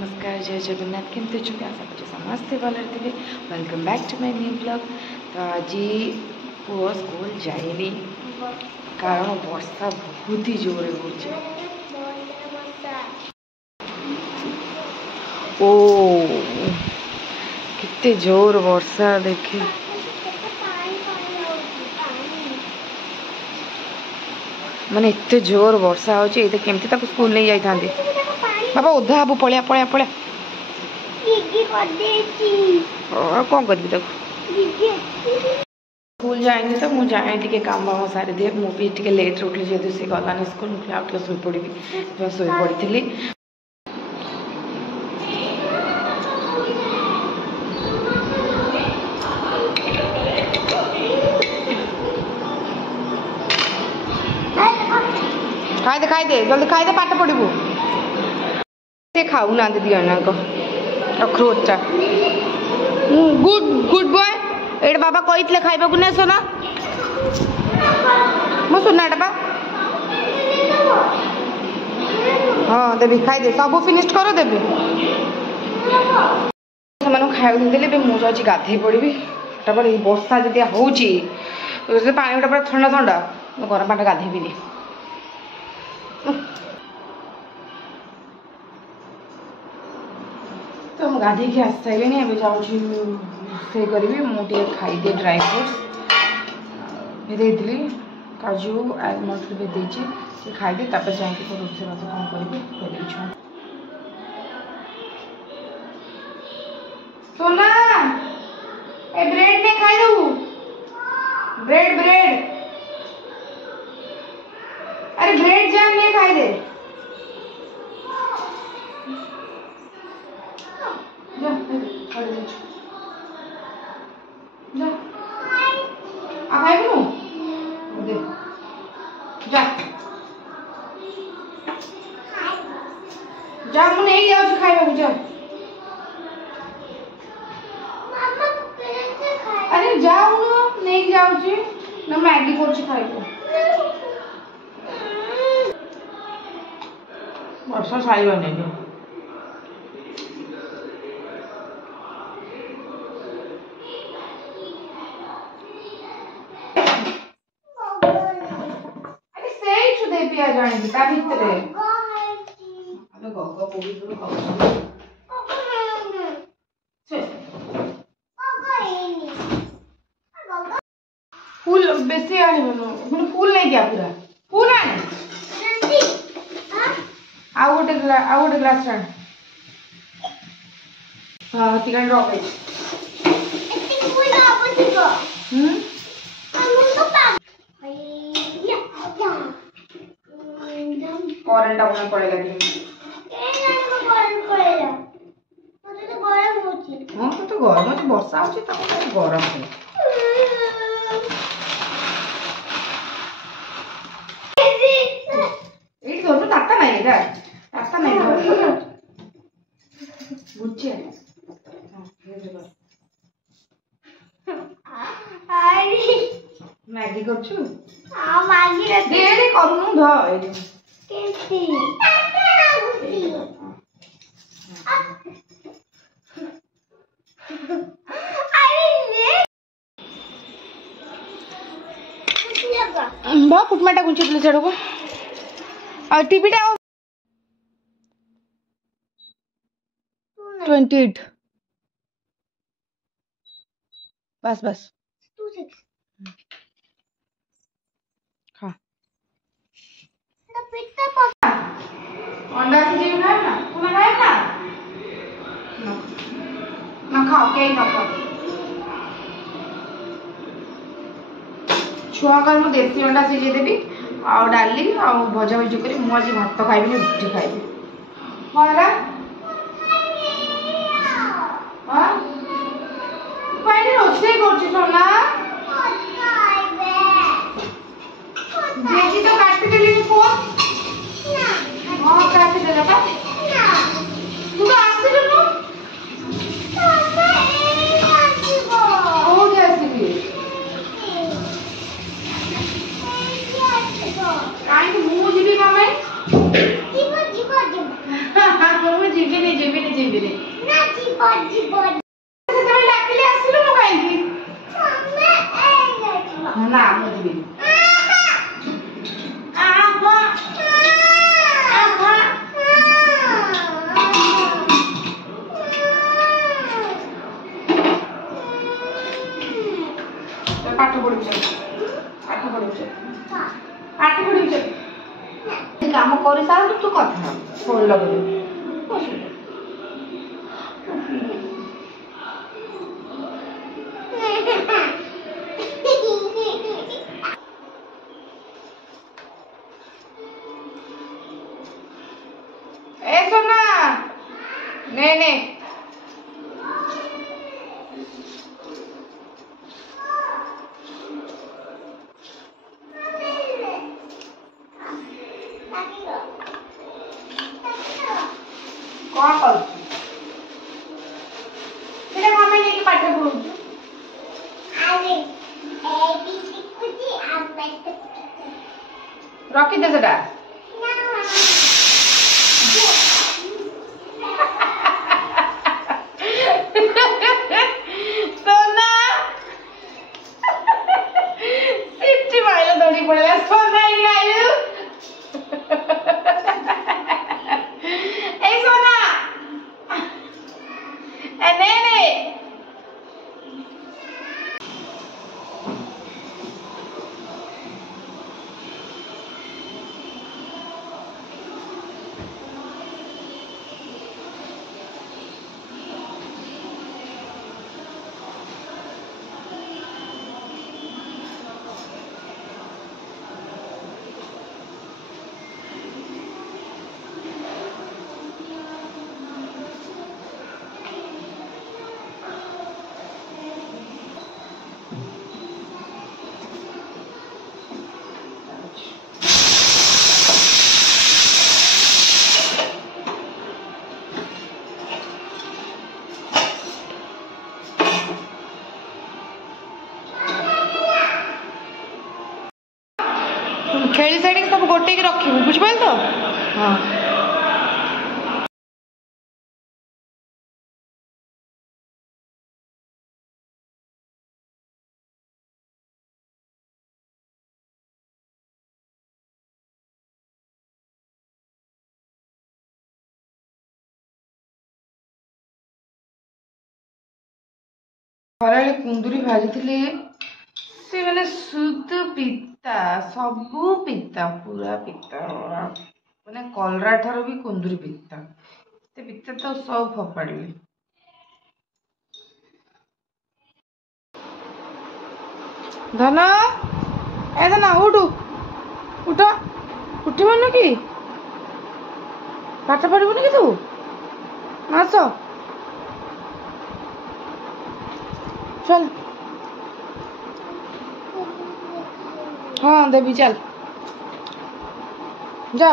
नमस्कार जय जगन्नाथ केमती अच्छे आशा कर समस्ते भले थे। Welcome back to my new blog. तो आज पुओ स्कूल जाएनि कारण वर्षा बहुत ही जोर हो। कितने जोर वर्षा देखे माने एत जोर वर्षा होमती स्कूल नहीं जाते बाबा ओधा हबू पलिया पलिया पलिया कौन कर स्कूल जाएंगे तो मुझे जाए टे काम वाम सारी दिए मुझे लेट उठली जेहतु सी गलानी स्कूल मुझे आउ शोई पड़ी शोई पड़ी खाई दे जल्दी खाई दे पाठ पढ़ू से खाऊ ना दिना अखरोटा गुड गुड बॉय एट बाबा कही खाइबा को नहीं सोना मो सोनाटा बा हाँ देवी खाई दे सब फिनिश कर देवी खाया देदेली मुझे गाधे पड़ी फटाफट वर्षा जी हूँ पानी गुटा पूरा ठंडा ठंडा गरम पानी गाधेबी तो मुझे गाधे की आस सारे अभी जाऊँ करी मुझे खाईदे ड्राई फ्रुट्स भेदी काजू आलमंड भेदी खाईदे जाए रोषे बात कौन करी सोना ए ब्रेड नहीं खाई दू ब्रेड ब्रेड अरे ब्रेड जैम नहीं खाई दे जा जा आ खाई बनु दे जा जा मु नहीं जाऊ खाइबा को जा अरे जाऊ नहीं जाऊँ ना मैगी कर खाइबो वर्षा छाइबा नहीं जाने ता भीतर अबे गग पोगी तो फूल बेसी आनी मैंने फूल नहीं दिया पूरा फूल आने आउ गोटे ग्लास आन हाँ तिका रख करेंट अपना पड़ेगा हाँ तो गरम अच्छे वर्षा हो गरम है ये धर ताता नहीं ताता नहीं बुझे मैगी करछु हां मैगी दे रे करूनु ध कैसी बा कुटमाटा गुंचे चढ़ो और टीवी टा 28 बस बस हाँ अंडा से खाए ना तुम्हें खाए ना ना खाओ क्या ही ना खाओ छुआ कर मु देसी अंडा सिझे देबी आ डाली आ भजा भजी करी मु आज भात खाइबी रुटी खाइबी होला हां पानी रोसे करछि सोना जेजी तो काट देली फोन हाँ काट देला का तू तो आसे नु ओ जैसी काई मु जीबी मामे जीबो जीबो जीविनी जीविनी ना जीवन जीवन से तमे डाकिले आसिलो न काई की मम्मी ए ना मु जीविनी आहा आहा तो पाठ पढु छ पाठ पढु छ काम कर सारा तू कथा फोन लगे ए सोना नहीं नहीं कौन कर तेरे मम्मी ने की पाठ पढू अरे ए बी सी कुछ आप बैठ रखी दे सेटा सोना सिटी माइला दौड़ी पड़ेला सोना ही आयु ए सोना ए नेने खेली साइड सब गोटे की रखी बुझिपाल तो हाँ खराले कुंदुरी भाजी थी से मैंने शुद्ध पिता सबू पिता पूरा पिता मैंने कलरा ठार भी कुंदुरी पिता से पिता तो सब फोपाड़े धन ए धन उठ उठ उठबन कि पाठ पढ़बन कि तू आस चल हाँ देवी चल जा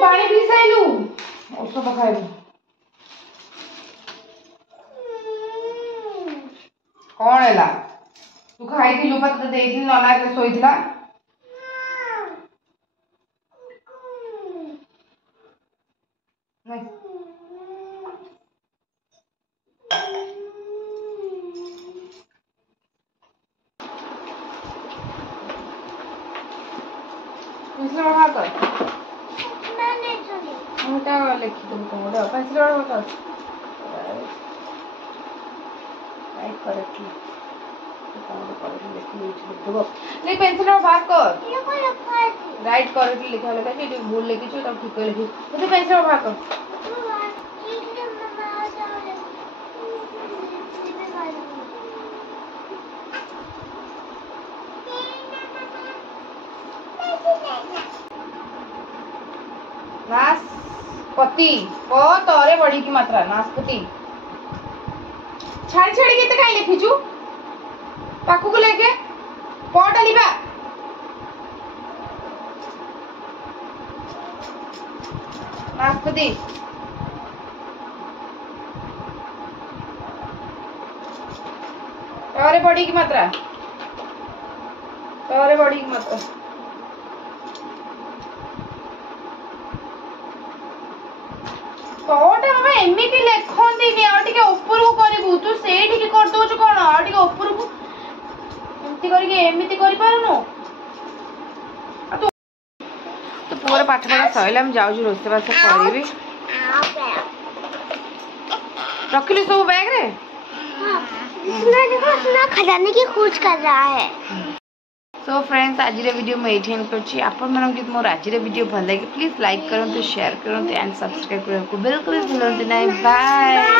पानी पी साइलु औषध खाइबु कौन हैला तू खाइथिलु पत देइथिल नना के सोइथिला नहीं इसलिए बाहर कर मैं लिखी तुमको मोड़ा पेंसिल वाला बता राइट करेक्टली नहीं पेंसिल वाला बाहर कर राइट करेक्टली लिखा लगा कि भूल लिखी छु तब ठीक लिखी तो पेंसिल वाला बाहर कर नाशपति बहुत और बड़ी की मात्रा नाशपति छाड़ी छाड़ी के कहीं लिखिचु पाखु को लेके पटा लिबा माफ कर दी और बॉडी की मात्रा और बॉडी की मात्रा कोटा हम एमिति लेखंती नि आ टिके ऊपर को करबू तू सेठी की कर दो कोन आ टिके ऊपर को एमिति करके एमिति करि पारुनो तो पूरा पाठ पढ़ा सइला हम जाऊ रोसे बास करबी रखली सब बैग रे सुना देखो सुना खजाने की खोज कर रहा है। सो फ्रेंड्स आज वीडियो में ये कर आपण मानक मोर आज वीडियो भल लगे प्लीज लाइक करते शेयर करते एंड सब्सक्राइब करने को बिल्कुल भूलते नहीं। बाय।